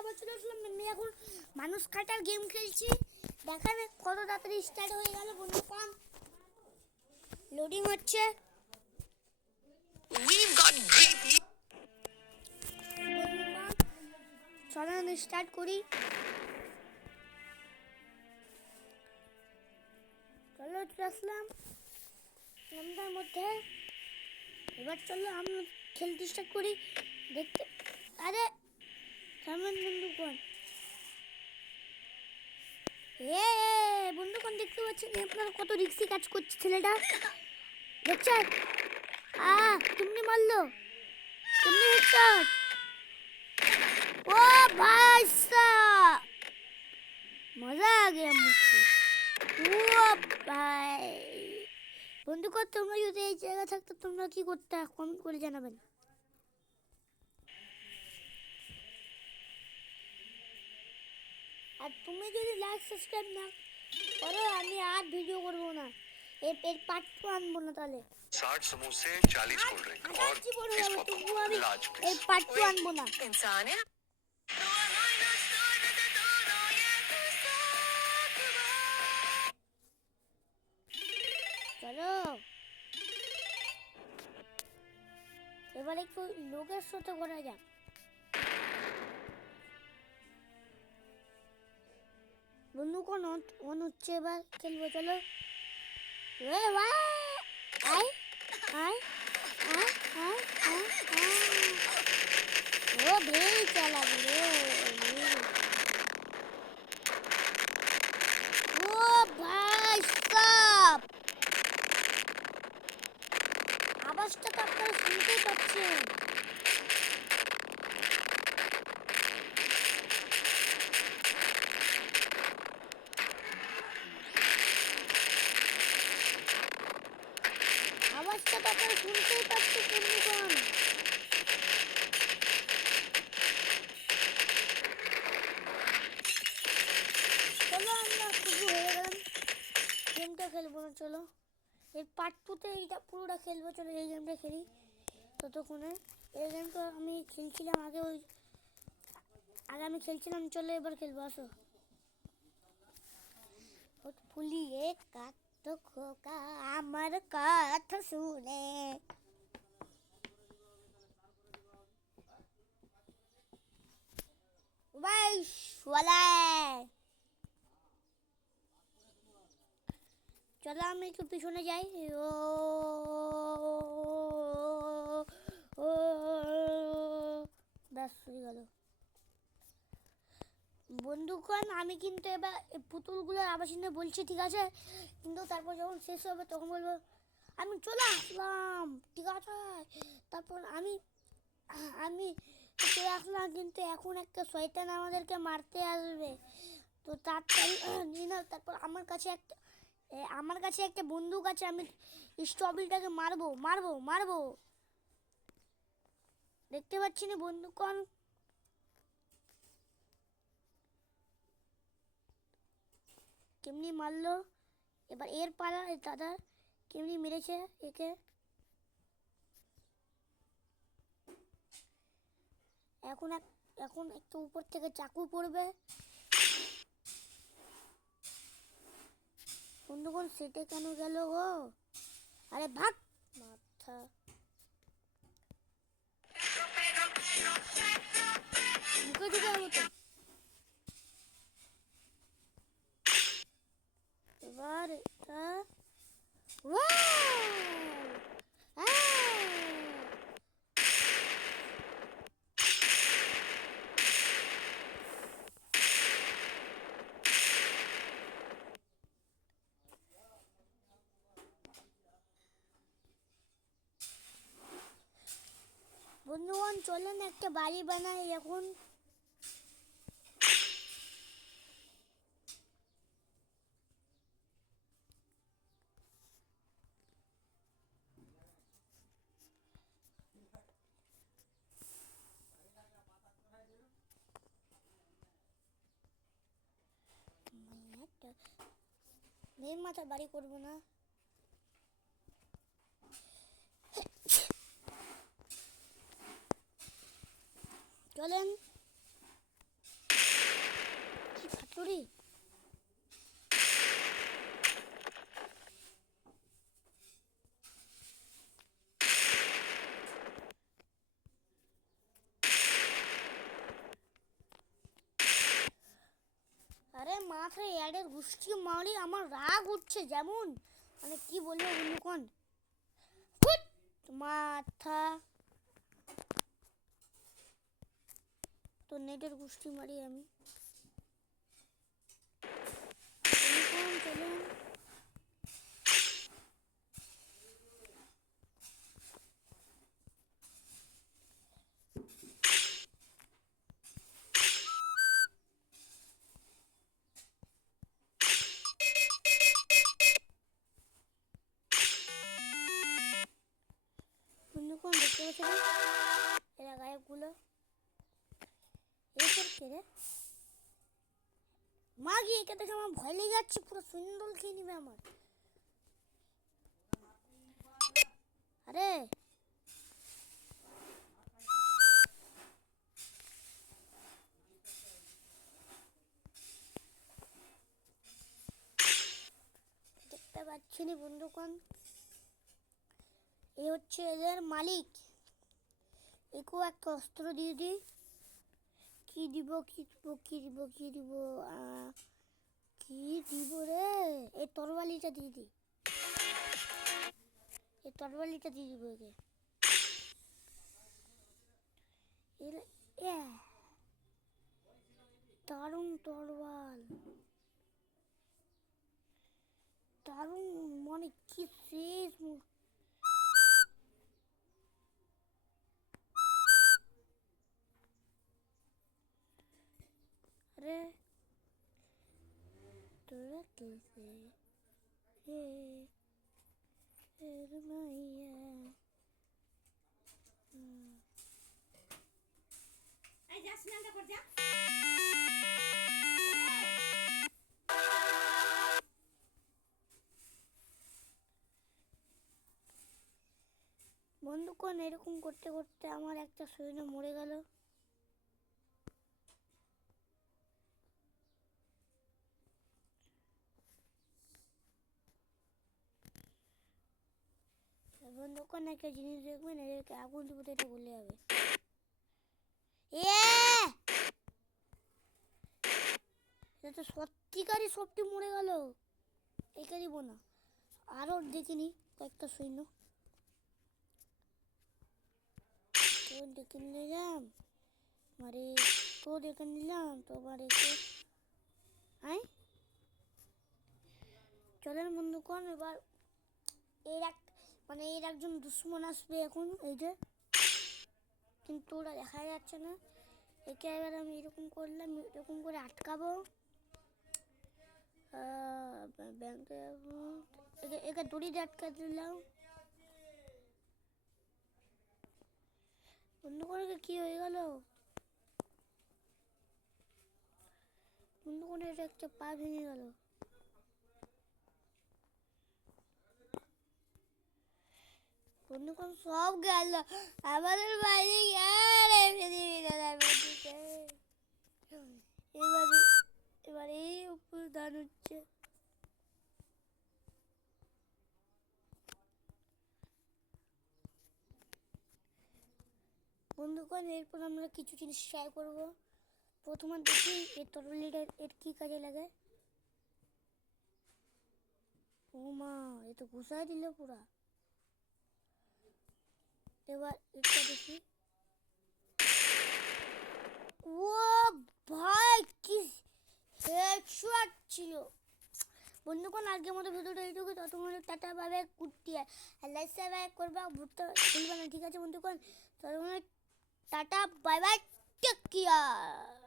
আবার চলে আসলাম। আমি এখন মানুষ কাটার গেম খেলছি। দেখাবে কত তাড়াতাড়ি স্টার্ট হয়ে গেল বন্ধুগণ। লোডিং হচ্ছে। চলো আমি স্টার্ট করি। চলো চলে আসলাম গেমটার মধ্যে। এবার চলো আমি খেলতে স্টার্ট করি। দেখতে আরে থামেন বন্ধুগণ। বন্ধুগণ দেখতে পাচ্ছেন আপনারা কত রিক্সি কাজ করছে ছেলেটা, দেখছেন? তুমি মারলো, তুমি হেডশট। ও ভাই সাহেব, মজা आ गया मुझे। ও ভাই বন্ধুগণ, তোমরা যদি এই জায়গা থাকতো তোমরা কি করতে কমেন্ট করে জানাবেন। আর তুমি যদি লাইক সাবস্ক্রাইব না করো আমি আর ভিডিও করব না। এর পার্ট 2 আনবো না। তাহলে 60 समोसे 40 कोल्ड ड्रिंक और এর পার্ট 2 আনবো না। इंसान है। চলো এবার একটু লোকের সাথে করা যাক। বন্ধুগণ অন হচ্ছে, এবার খেলবো। চলো আই আই আই আই আই ও ভেই চালা রে। ও ভাই সাব, আওয়াজটা তো আপনারা শুনতেই পাচ্ছেন। আওয়াজটা তো আপনারা শুনতেই পাচ্ছেন বন্ধুগণ। চলো আমরা শুরু হয়ে গেলাম, গেমটা খেলবো না। চলো এই পার্ট 2তে এইটা পুরোটা খেলবো। চলো এই গেমটা খেলি ততক্ষণে। এই গেমটা আমি খেলছিলাম আগে, আমি খেলছিলাম। চলো এবার খেলবো, আসো। ফুলিয়ে কাট খোকা আমার কথা শুনে। চলো আমি একটু পিছনে যাই। ও ও ব্যাস হয়ে গেল বন্ধুগণ। আমি কিন্তু এবার পুতুলগুলোর আবাসিনে বলছি, ঠিক আছে? কিন্তু তারপর যখন শেষ হবে তখন বলবো আমি চলে আসলাম, ঠিক আছে? তারপর আমি আমি চলে আসলাম, কিন্তু এখন একটা শয়তান আমাদেরকে মারতে আসবে। তো তাড়াতাড়ি নিয়ে নাও। তারপর আমার কাছে একটা বন্দুক আছে। আমি স্ট্রবেরিটাকে মারবো মারবো মারবো। দেখতে পাচ্ছি না বন্দুকগণ? কেমনি মারলো। এবার এর পালা। দাদা কেমনি মেরেছে একে। এখন একটু উপর থেকে চাকু পড়বে বন্ধুগণ। সেটে কেন গেল গো? আরে ভাগ মাথা। মুখে ঢুকে যাবো তো। এবার এটা বন্ধুগণ চলেন একটা বাড়ি বানাই এখন। মেয়ের মাথা বাড়ি করবো না। চলেন মাথায় অ্যাডের গুষ্টি মারি, আমার রাগ উঠছে যেমন, মানে কি বলবো বন্ধুগণ, হুট মাথা তো নেটের গুষ্টি মারি আমি। বন্ধুগণ চলুন, বন্ধুগণ দেখতে পাচ্ছেন এরা গায়কগুলো, এসব কে রে? মা গিয়ে একে দেখে আমার ভয় লেগে যাচ্ছে, পুরো সুন্দর খেয়ে নিবে আমার। আরে দেখতে পাচ্ছি না বন্ধুগণ, এ হচ্ছে এদের মালিক। একেও একটা অস্ত্র দিয়ে দিই। কি দিব কি দিব কি দিব কি দিব কি দিব রে? এই তরবারিটা দিয়ে দিই, এই তরবারিটা দিয়ে দিব একে। দারুণ তরবাল, দারুণ, মানে কি শেষ। अरे তোরা कैसे हे मैया आई जा स्नान कर जा। বন্ধুগণ এরকম করতে করতে আমার একটা সৈন্য মরে গেল। বন্ধুগণ একটা জিনিস দেখবেন, এদেরকে আগুন দিব তো এটা বললে হবে। এটা তো সত্যিকারই সবটি মরে গেল, একে দিব না। আরও দেখিনি কয়েকটা সৈন্য তো দেখে নিলাম, মানে তো দেখে নিলাম তোমার একে। আয় চলেন বন্ধুগণ, এবার এর একজন দুশ্মন আসবে এখন, এই যে, কিন্তু ওরা দেখা যাচ্ছে না। একে এবার আমি এরকম করলাম, এরকম করে আটকাবো। একে দড়ি দিয়ে আটকা দিলাম। বন্ধুগণ কি হয়ে গেল? বন্ধুগণ এটা একটা পা ভেঙে গেল। বন্ধুগণ সব গেল আমাদের বাইরে এবারে এবারে এই উপর দান হচ্ছে। বন্ধুগণ এরপর আমরা কিছু জিনিস শেয়ার করবো। প্রথমে দেখি এর তরবারিটা এর কি কাজে লাগে। ও মা, এ তো ঘুষাই দিল পুরা। এবার এটা দেখি, ও ভাই কি হেডশট ছিল। বন্ধুগণ আজকের মতো ভিডিওটা এইটুকু, ততক্ষণ টাটা ভাবে কুটিয়া লাইক সাবস্ক্রাইব করবা ভুলতে ভুলবা না, ঠিক আছে বন্ধুগণ? ততক্ষণ tata bye bye, take care.